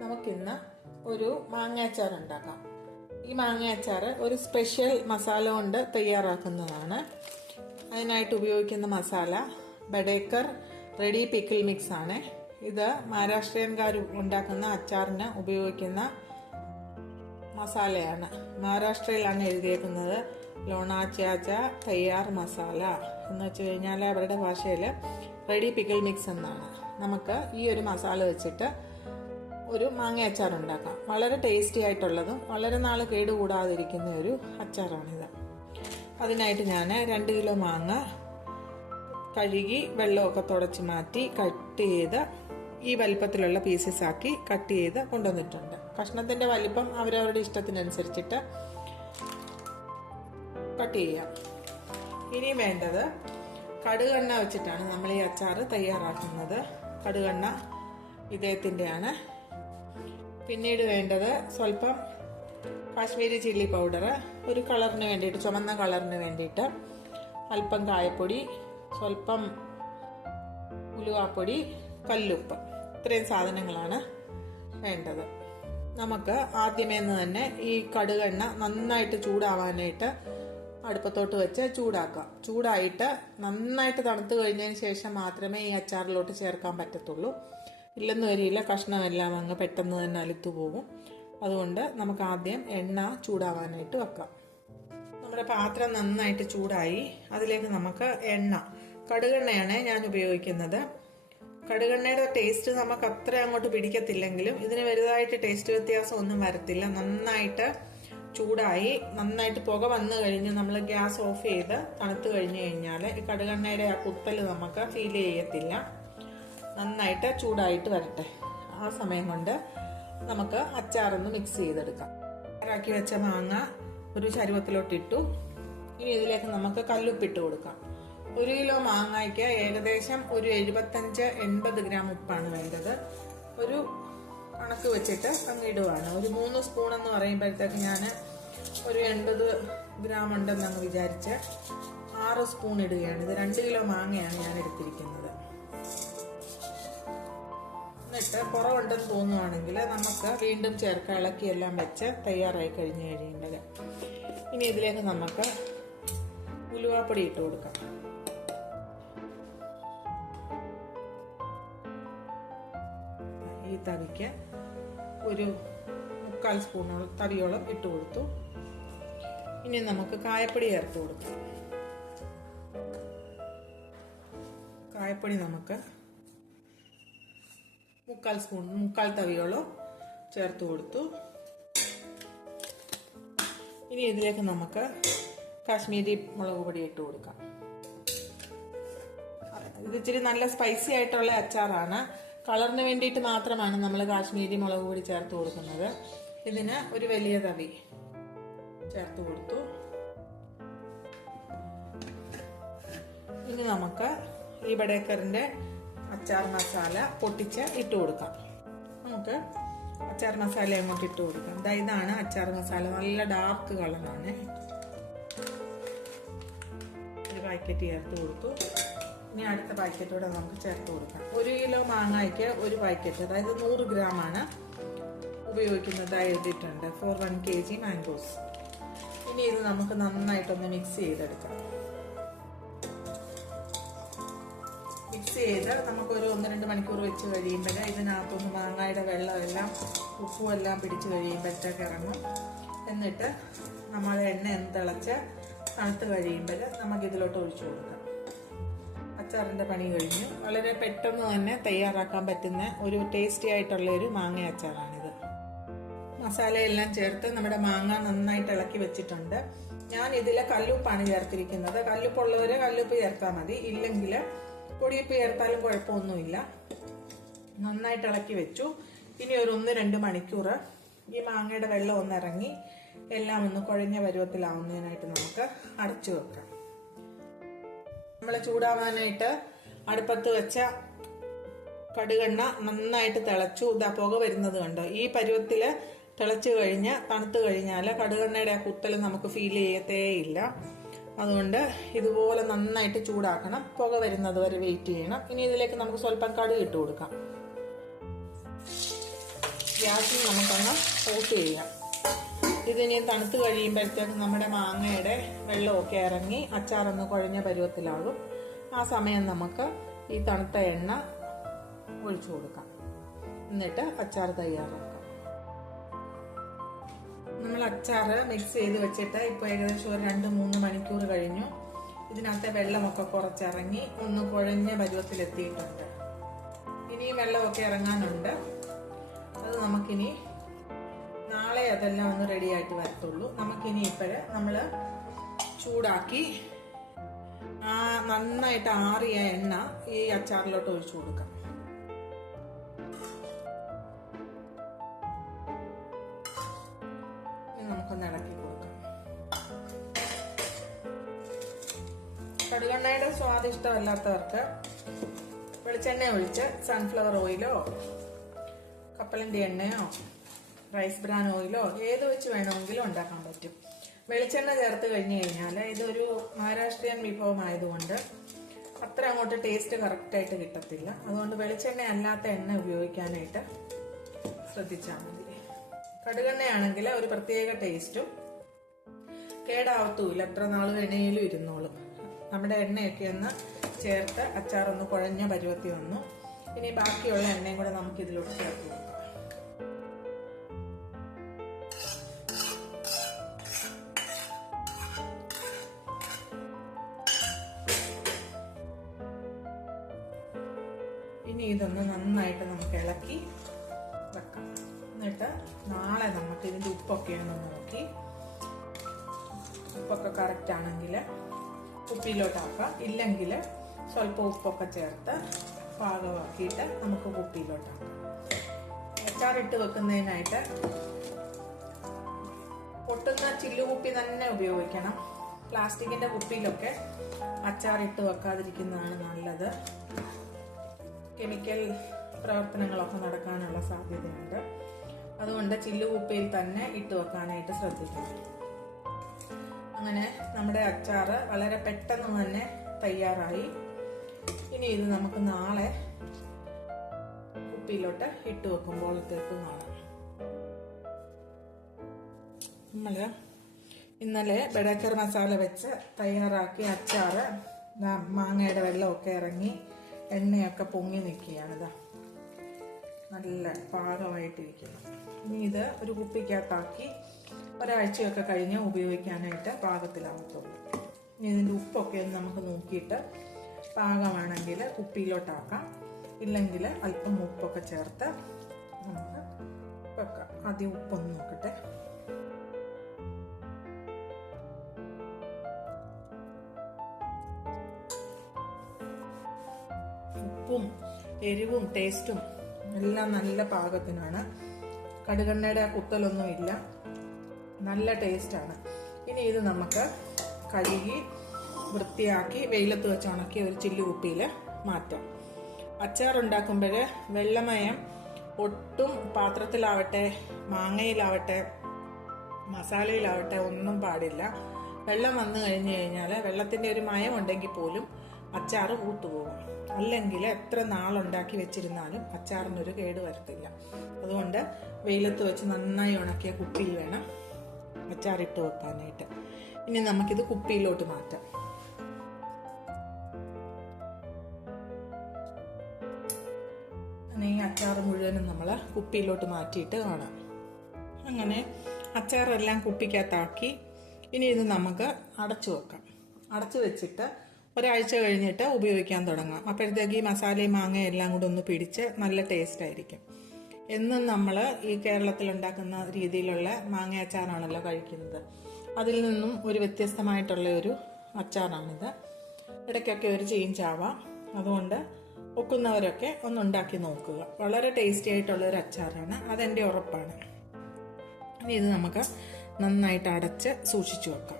നമുക്കിന്ന് ഒരു മാങ്ങാച്ചാർ ഉണ്ടാക്കാം. ഈ മാങ്ങാച്ചാർ ഒരു സ്പെഷ്യൽ മസാല കൊണ്ട് തയ്യാറാക്കുന്നതാണ്. അതിനായിട്ട് ഉപയോഗിക്കുന്ന മസാല ബഡേക്കർ റെഡി പിക്കിൾ മിക്സ് ആണ്. ഇത് മഹാരാഷ്ട്രീയൻകാർ ഉണ്ടാക്കുന്ന അച്ചാറിന് ഉപയോഗിക്കുന്ന മസാലയാണ്. മഹാരാഷ്ട്രയിലാണ് എഴുതിയേക്കുന്നത് ലോണാച്ചാച്ച തയ്യാർ മസാല എന്ന് വെച്ച് കഴിഞ്ഞാൽ അവരുടെ ഭാഷയിൽ റെഡി പിക്കിൾ മിക്സ് എന്നാണ്. നമുക്ക് ഈ ഒരു മസാല വെച്ചിട്ട് ഒരു മാങ്ങ അച്ചാർ ഉണ്ടാക്കാം. വളരെ ടേസ്റ്റി ആയിട്ടുള്ളതും വളരെ നാൾ കേടുകൂടാതിരിക്കുന്ന ഒരു അച്ചാറാണിത്. അതിനായിട്ട് ഞാൻ 2 കിലോ മാങ്ങ കഴുകി വെള്ളമൊക്കെ തുടച്ച് മാറ്റി കട്ട് ചെയ്ത് ഈ വലിപ്പത്തിലുള്ള പീസസ് ആക്കി കട്ട് ചെയ്ത് കൊണ്ടുവന്നിട്ടുണ്ട്. കഷ്ണത്തിന്റെ വലിപ്പം അവരവരുടെ ഇഷ്ടത്തിനനുസരിച്ചിട്ട് കട്ട് ചെയ്യാം. ഇനി വേണ്ടത് കടുകെണ്ണ വെച്ചിട്ടാണ് നമ്മൾ ഈ അച്ചാർ തയ്യാറാക്കുന്നത്. കടുകെണ്ണ ഇദ്ദേഹത്തിൻ്റെയാണ്. പിന്നീട് വേണ്ടത് സ്വല്പം കാശ്മീരി ചില്ലി പൗഡർ, ഒരു കളറിന് വേണ്ടിയിട്ട്, ചുമന്ന കളറിന് വേണ്ടിയിട്ട് അല്പം കായപ്പൊടി, സ്വല്പം ഉലുവാപ്പൊടി, കല്ലുപ്പ്. ഇത്രയും സാധനങ്ങളാണ് വേണ്ടത്. നമുക്ക് ആദ്യമേ തന്നെ ഈ കടുകെണ്ണ നന്നായിട്ട് ചൂടാവാനായിട്ട് അടുപ്പത്തോട്ട് വെച്ച് ചൂടാക്കാം. ചൂടായിട്ട് നന്നായിട്ട് തണുത്ത് കഴിഞ്ഞതിന് ശേഷം മാത്രമേ ഈ അച്ചാറിലോട്ട് ചേർക്കാൻ പറ്റത്തുള്ളൂ. ഇല്ലെന്ന് വരില്ല, കഷ്ണമെല്ലാം അങ്ങ് പെട്ടെന്ന് തന്നെ അലുത്തു പോകും. അതുകൊണ്ട് നമുക്ക് ആദ്യം എണ്ണ ചൂടാവാനായിട്ട് വെക്കാം. നമ്മുടെ പാത്രം നന്നായിട്ട് ചൂടായി. അതിലേക്ക് നമുക്ക് എണ്ണ, കടുകെണ്ണയാണ് ഞാൻ ഉപയോഗിക്കുന്നത്. കടുകെണ്ണയുടെ ടേസ്റ്റ് നമുക്ക് അത്ര അങ്ങോട്ട് പിടിക്കത്തില്ലെങ്കിലും ഇതിന് വലുതായിട്ട് ടേസ്റ്റ് വ്യത്യാസം ഒന്നും വരത്തില്ല. നന്നായിട്ട് ചൂടായി, നന്നായിട്ട് പുക വന്നു കഴിഞ്ഞ് നമ്മൾ ഗ്യാസ് ഓഫ് ചെയ്ത് തണുത്ത് കഴിഞ്ഞു കഴിഞ്ഞാൽ ഈ കടുകെണ്ണയുടെ ആ കുത്തൽ നമുക്ക് ഫീൽ ചെയ്യത്തില്ല. നന്നായിട്ട് ചൂടായിട്ട് വരട്ടെ. ആ സമയം കൊണ്ട് നമുക്ക് അച്ചാറൊന്ന് മിക്സ് ചെയ്തെടുക്കാം. തയ്യാറാക്കി വെച്ച മാങ്ങ ഒരു ചരുവത്തിലോട്ട് ഇട്ടു. ഇനി ഇതിലേക്ക് നമുക്ക് കല്ലുപ്പിട്ട് കൊടുക്കാം. 1 കിലോ മാങ്ങയ്ക്ക് ഏകദേശം ഒരു 75-80 ഗ്രാം ഉപ്പാണ് വേണ്ടത്. ഒരു കണക്ക് വെച്ചിട്ട് അങ്ങ് ഇടുവാണ്. ഒരു 3 സ്പൂൺ എന്ന് പറയുമ്പോഴത്തേക്ക് ഞാൻ ഒരു 80 ഗ്രാം ഉണ്ടെന്ന് അങ്ങ് വിചാരിച്ച് 6 സ്പൂൺ ഇടുകയാണ്. ഇത് 2 കിലോ മാങ്ങയാണ് ഞാൻ എടുത്തിരിക്കുന്നത്. എന്നിട്ട് കുറവുണ്ടെന്ന് തോന്നുവാണെങ്കിൽ നമുക്ക് വീണ്ടും ചേർക്കാം. ഇളക്കി എല്ലാം വെച്ച് തയ്യാറായി കഴിഞ്ഞ് കഴിയുമ്പോൾ ഇനി ഇതിലേക്ക് നമുക്ക് ഉലുവാപ്പൊടി ഇട്ട് കൊടുക്കാം. ഈ തവിക്ക് ഒരു 3/4 സ്പൂണോളം തവിയോളം ഇട്ട് കൊടുത്തു. ഇനി നമുക്ക് കായപ്പൊടി ചേർത്ത് കൊടുക്കാം. കായപ്പൊടി നമുക്ക് 3/4 തവിയോളം ചേർത്ത് കൊടുത്തു. ഇനി ഇതിലേക്ക് നമുക്ക് കാശ്മീരി മുളക് പൊടി ഇട്ട് കൊടുക്കാം. ഇത് ഇച്ചിരി നല്ല സ്പൈസി ആയിട്ടുള്ള അച്ചാറാണ്. കളറിന് വേണ്ടിയിട്ട് മാത്രമാണ് നമ്മൾ കാശ്മീരി മുളക് പൊടി ചേർത്ത് കൊടുക്കുന്നത്. ഇതിന് ഒരു വലിയ തവി ചേർത്ത് കൊടുത്തു. ഇനി നമുക്ക് ഈ ബഡേക്കറിന്റെ അച്ചാർ മസാല പൊട്ടിച്ച് ഇട്ട് കൊടുക്കാം. നമുക്ക് അച്ചാർ മസാല അങ്ങോട്ട് ഇട്ട് കൊടുക്കാം. ഇതാണ് അച്ചാർ മസാല. നല്ല ഡാർക്ക് കളറാണ്. ഒരു പാക്കറ്റ് ചേർത്ത് കൊടുത്തു. ഇനി അടുത്ത പാക്കറ്റോടെ നമുക്ക് ചേർത്ത് കൊടുക്കാം. 1 കിലോ മാങ്ങയ്ക്ക് ഒരു പാക്കറ്റ്, അതായത് 100 ഗ്രാം ആണ് ഉപയോഗിക്കുന്നതായി എഴുതിയിട്ടുണ്ട്. For 1 kg mangoes. ഇനി ഇത് നമുക്ക് നന്നായിട്ടൊന്ന് മിക്സ് ചെയ്തെടുക്കാം. മിക്സ് ചെയ്ത് നമുക്കൊരു 1-2 മണിക്കൂർ വെച്ച് കഴിയുമ്പോൾ ഇതിനകത്തൊന്ന് മാങ്ങയുടെ വെള്ളമെല്ലാം ഉപ്പും എല്ലാം പിടിച്ച് കഴിയുമ്പോഴത്തേക്ക് ഇറങ്ങും. എന്നിട്ട് നമ്മൾ എണ്ണ തിളച്ച് തണുത്ത് കഴിയുമ്പോൾ നമുക്ക് ഇതിലോട്ട് ഒഴിച്ചു കൊടുക്കാം. അച്ചാറിന്റെ പണി കഴിഞ്ഞു. വളരെ പെട്ടെന്ന് തന്നെ തയ്യാറാക്കാൻ പറ്റുന്ന ഒരു ടേസ്റ്റി ആയിട്ടുള്ള ഒരു മാങ്ങ അച്ചാറാണിത്. മസാലയെല്ലാം ചേർത്ത് നമ്മുടെ മാങ്ങ നന്നായിട്ട് ഇളക്കി വെച്ചിട്ടുണ്ട്. ഞാൻ ഇതിലെ കല്ലുപ്പാണ് ചേർത്തിരിക്കുന്നത്. കല്ലുപ്പുള്ളവര് കല്ലുപ്പ് ചേർത്താൽ മതി, ഇല്ലെങ്കിൽ പൊടിയുപ്പ് ചേർത്താലും കുഴപ്പമൊന്നുമില്ല. നന്നായിട്ട് ഇളക്കി വെച്ചു. ഇനി ഒരു 1-2 മണിക്കൂർ ഈ മാങ്ങയുടെ വെള്ളം ഒന്ന് ഇറങ്ങി എല്ലാം ഒന്ന് കുഴഞ്ഞ പരുവത്തിലാവുന്നതിനായിട്ട് നമുക്ക് അടച്ചു വെക്കാം. നമ്മൾ ചൂടാവാനായിട്ട് അടുപ്പത്ത് വെച്ച കടുകെണ്ണ നന്നായിട്ട് തിളച്ചു. പുക വരുന്നത് കണ്ടോ? ഈ പരുവത്തില് തിളച്ചു കഴിഞ്ഞ് തണുത്ത് കഴിഞ്ഞാൽ കടുകെണ്ണയുടെ ആ കുത്തൽ നമുക്ക് ഫീൽ ചെയ്യത്തേ ഇല്ല. അതുകൊണ്ട് ഇതുപോലെ നന്നായിട്ട് ചൂടാക്കണം. പുക വരുന്നത് വരെ വെയിറ്റ് ചെയ്യണം. ഇനി ഇതിലേക്ക് നമുക്ക് സ്വല്പം കടുക് ഇട്ട് കൊടുക്കാം. ഗ്യാസിൽ നമുക്കൊന്ന് ഓഫ് ചെയ്യാം. ഇതിനി തണുത്ത് കഴിയുമ്പോഴത്തേക്ക് നമ്മുടെ മാങ്ങയുടെ വെള്ളമൊക്കെ ഇറങ്ങി അച്ചാറൊന്ന് കുഴഞ്ഞ പരുവത്തിലാകും. ആ സമയം നമുക്ക് ഈ തണുത്ത എണ്ണ ഒഴിച്ചു കൊടുക്കാം. എന്നിട്ട് അച്ചാർ തയ്യാറാക്കാം. നമ്മൾ അച്ചാർ മിക്സ് ചെയ്ത് വെച്ചിട്ട് ഇപ്പോൾ ഏകദേശം ഒരു 2-3 മണിക്കൂർ കഴിഞ്ഞു. ഇതിനകത്തെ വെള്ളമൊക്കെ കുറച്ചിറങ്ങി ഒന്ന് കുഴഞ്ഞ പരുവത്തിലെത്തിയിട്ടുണ്ട്. ഇനിയും വെള്ളമൊക്കെ ഇറങ്ങാനുണ്ട്. അത് നമുക്കിനി നാളെ അതെല്ലാം ഒന്ന് റെഡിയായിട്ട് വരത്തുള്ളൂ. നമുക്കിനി ഇപ്പോഴേ നമ്മൾ ചൂടാക്കി നന്നായിട്ട് ആറിയ എണ്ണ ഈ അച്ചാറിലോട്ട് ഒഴിച്ചു കൊടുക്കാം. നമുക്കൊന്ന് ഇളക്കി കൊടുക്കാം. കടുകെണ്ണയുടെ സ്വാദിഷ്ടമല്ലാത്തവർക്ക് വെളിച്ചെണ്ണ ഒഴിച്ച് സൺഫ്ലവർ ഓയിലോ കപ്പലണ്ടി എണ്ണയോ റൈസ് ബ്രാൻ ഓയിലോ ഏത് വെച്ച് വേണമെങ്കിലും ഉണ്ടാക്കാൻ പറ്റും. വെളിച്ചെണ്ണ ചേർത്ത് കഴിഞ്ഞു കഴിഞ്ഞാൽ ഇതൊരു മഹാരാഷ്ട്രീയൻ വിഭവമായതുകൊണ്ട് അത്ര അങ്ങോട്ട് ടേസ്റ്റ് കറക്റ്റായിട്ട് കിട്ടത്തില്ല. അതുകൊണ്ട് വെളിച്ചെണ്ണ അല്ലാത്ത എണ്ണ ഉപയോഗിക്കാനായിട്ട് ശ്രദ്ധിച്ചാൽ മതി. കടുകെണ്ണയാണെങ്കിൽ ഒരു പ്രത്യേക ടേസ്റ്റും കേടാവത്തുമില്ല. എത്ര നാൾ എണ്ണയിലും ഇരുന്നോളും. നമ്മുടെ എണ്ണയൊക്കെ ഒന്ന് ചേർത്ത് അച്ചാറൊന്ന് കുഴഞ്ഞ പരുവത്തി വന്നു. ഇനി ബാക്കിയുള്ള എണ്ണയും കൂടെ നമുക്ക് ഇതിലോട്ട് ചേർത്ത് കൊടുക്കാം. ഇനി ഇതൊന്ന് നന്നായിട്ട് നമുക്ക് ഇളക്കി വെക്കാം. എന്നിട്ട് നാളെ നമുക്ക് ഇതിൻ്റെ ഉപ്പൊക്കെ ഒന്ന് നോക്കി ഉപ്പൊക്കെ കറക്റ്റ് ആണെങ്കിൽ കുപ്പിയിലോട്ടാക്കാം. ഇല്ലെങ്കിൽ സ്വല്പം ഉപ്പൊക്കെ ചേർത്ത് പാകമാക്കിയിട്ട് നമുക്ക് കുപ്പിയിലോട്ടാക്കാം. അച്ചാറിട്ട് വെക്കുന്നതിനായിട്ട് പൊട്ടുന്ന ചില്ലുകുപ്പി തന്നെ ഉപയോഗിക്കണം. പ്ലാസ്റ്റിക്കിന്റെ കുപ്പിയിലൊക്കെ അച്ചാറിട്ട് വെക്കാതിരിക്കുന്നതാണ് നല്ലത്. കെമിക്കൽ പ്രവർത്തനങ്ങളൊക്കെ നടക്കാനുള്ള സാധ്യതയുണ്ട്. അതുകൊണ്ട് ചില്ലുകുപ്പിയിൽ തന്നെ ഇട്ട് വെക്കാനായിട്ട് ശ്രദ്ധിക്കണം. അങ്ങനെ നമ്മുടെ അച്ചാറ് വളരെ പെട്ടെന്ന് തന്നെ തയ്യാറായി. ഇനി ഇത് നമുക്ക് നാളെ കുപ്പിയിലോട്ട് ഇട്ട് വെക്കുമ്പോഴത്തേക്ക് കാണാം. നമ്മൾ ഇന്നലെ ബഡേക്കർ മസാല വെച്ച് തയ്യാറാക്കിയ അച്ചാറ് മാങ്ങയുടെ വെള്ളമൊക്കെ ഇറങ്ങി എണ്ണയൊക്കെ പൊങ്ങി നിൽക്കുകയാണ്. ഇതാ നല്ല പാകമായിട്ടിരിക്കുന്നു. ഇനി ഇത് ഒരു കുപ്പിക്കകത്താക്കി ഒരാഴ്ചയൊക്കെ കഴിഞ്ഞ് ഉപയോഗിക്കാനായിട്ട് പാകത്തിലാവത്തുള്ളൂ. ഇനി ഇതിൻ്റെ ഉപ്പൊക്കെ ഒന്ന് നമുക്ക് നോക്കിയിട്ട് പാകമാണെങ്കിൽ കുപ്പിയിലോട്ടാക്കാം. ഇല്ലെങ്കിൽ അല്പം ഉപ്പൊക്കെ ചേർത്ത് നമുക്ക് വെക്കാം. ആദ്യം ഉപ്പൊന്ന് നോക്കട്ടെ. ഉപ്പും എരിവും ടേസ്റ്റും എല്ലാം നല്ല പാകത്തിനാണ്. കടുകെണ്ണയുടെ ആ കുത്തലൊന്നുമില്ല. നല്ല ടേസ്റ്റാണ്. ഇനി ഇത് നമുക്ക് കഴുകി വൃത്തിയാക്കി വെയിലത്ത് വെച്ച് ഉണക്കി ഒരു ചില്ലുകുപ്പിയിൽ മാറ്റാം. അച്ചാറുണ്ടാക്കുമ്പോൾ വെള്ളമയം ഒട്ടും പാത്രത്തിലാവട്ടെ മാങ്ങയിലാവട്ടെ മസാലയിലാവട്ടെ ഒന്നും പാടില്ല. വെള്ളം വന്നു കഴിഞ്ഞു കഴിഞ്ഞാൽ വെള്ളത്തിൻ്റെ ഒരു മയം ഉണ്ടെങ്കിൽ പോലും അച്ചാറ് പൂത്തുപോകും. അല്ലെങ്കിൽ എത്ര നാളുണ്ടാക്കി വെച്ചിരുന്നാലും അച്ചാറിനൊരു കേട് വരത്തില്ല. അതുകൊണ്ട് വെയിലത്ത് വെച്ച് നന്നായി ഉണക്കിയ കുപ്പിയിൽ വേണം അച്ചാറിട്ട് വെക്കാനായിട്ട്. ഇനി നമുക്കിത് കുപ്പിയിലോട്ട് മാറ്റാം. ഈ അച്ചാർ മുഴുവനും നമ്മൾ കുപ്പിയിലോട്ട് മാറ്റിയിട്ട് കാണാം. അങ്ങനെ അച്ചാറെല്ലാം കുപ്പിക്കകത്താക്കി ഇനി ഇത് നമുക്ക് അടച്ചു വെക്കാം. അടച്ചു വെച്ചിട്ട് ഒരാഴ്ച കഴിഞ്ഞിട്ട് ഉപയോഗിക്കാൻ തുടങ്ങാം. അപ്പോഴത്തേക്ക് ഈ മസാലയും മാങ്ങയും എല്ലാം കൂടെ ഒന്ന് പിടിച്ച് നല്ല ടേസ്റ്റ് ആയിരിക്കും. എന്നും നമ്മൾ ഈ കേരളത്തിൽ ഉണ്ടാക്കുന്ന രീതിയിലുള്ള മാങ്ങ അച്ചാറാണല്ലോ കഴിക്കുന്നത്. അതിൽ നിന്നും ഒരു വ്യത്യസ്തമായിട്ടുള്ള ഒരു അച്ചാറാണിത്. ഇടയ്ക്കൊക്കെ ഒരു ചേഞ്ച് ആവാം. അതുകൊണ്ട് ഒക്കുന്നവരൊക്കെ ഒന്നുണ്ടാക്കി നോക്കുക. വളരെ ടേസ്റ്റി ആയിട്ടുള്ളൊരു അച്ചാറാണ്, അതെൻ്റെ ഉറപ്പാണ്. ഇനി ഇത് നമുക്ക് നന്നായിട്ട് അടച്ച് സൂക്ഷിച്ചു വെക്കാം.